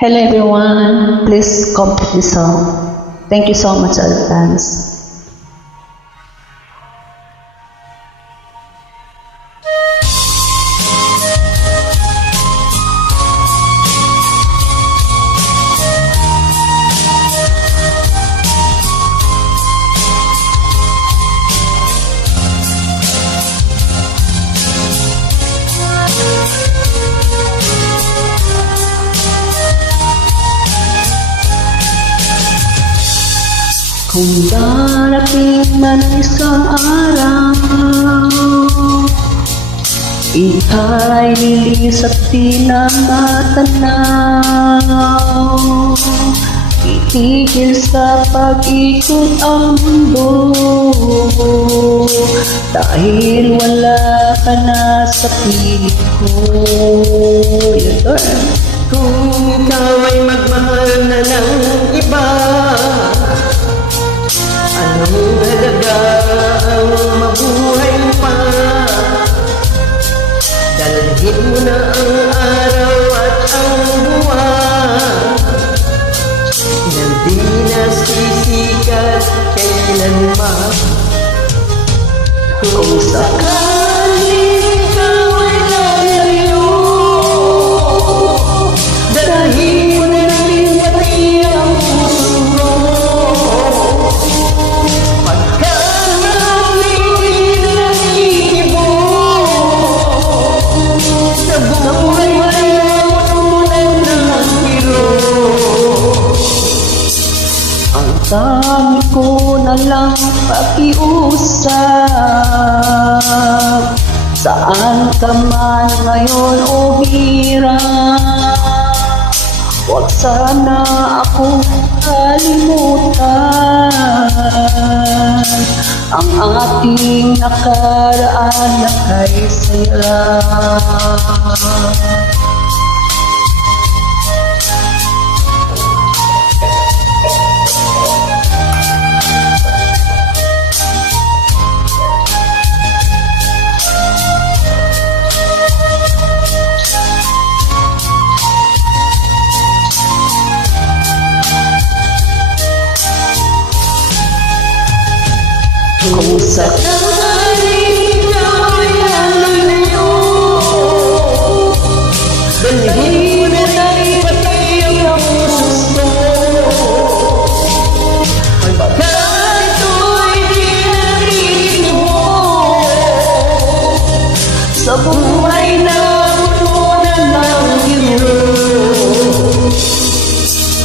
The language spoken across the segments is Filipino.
Hello everyone, please complete the song. Thank you so much advance. Kung darating man isang araw Ika'y lilis at di na matanaw Itigil sa pag-ikot ang mundo Dahil wala ka na sa piling ko. Kung ikaw ay magmahal na ng iba ang mabuhay pa. Dalhin mo na ang araw at ang buwan. Hindi na sisikat kailanman Kung sakaling Dami ko na lang pakiusap. Saan ka man ngayon o hirap Huwag sana akong kalimutan. Ang ating nakaraan na kay saya Lalayo Dalhin mo na pati ang puso ko Pagkat ito'y di narinig mo Sa buhay na puno na ng hero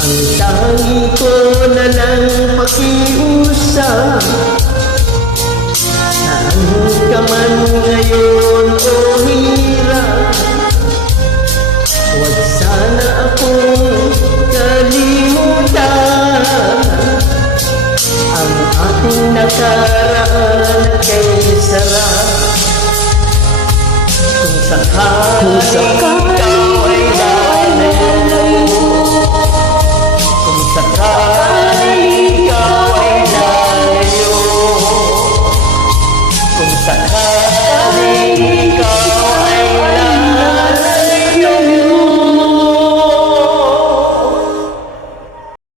Ang tangi ko na lang man ngayon o hirap. Huwag sana akong kalimutan Ang ating nakaraan kay sarap Kung Kung sakaling sakali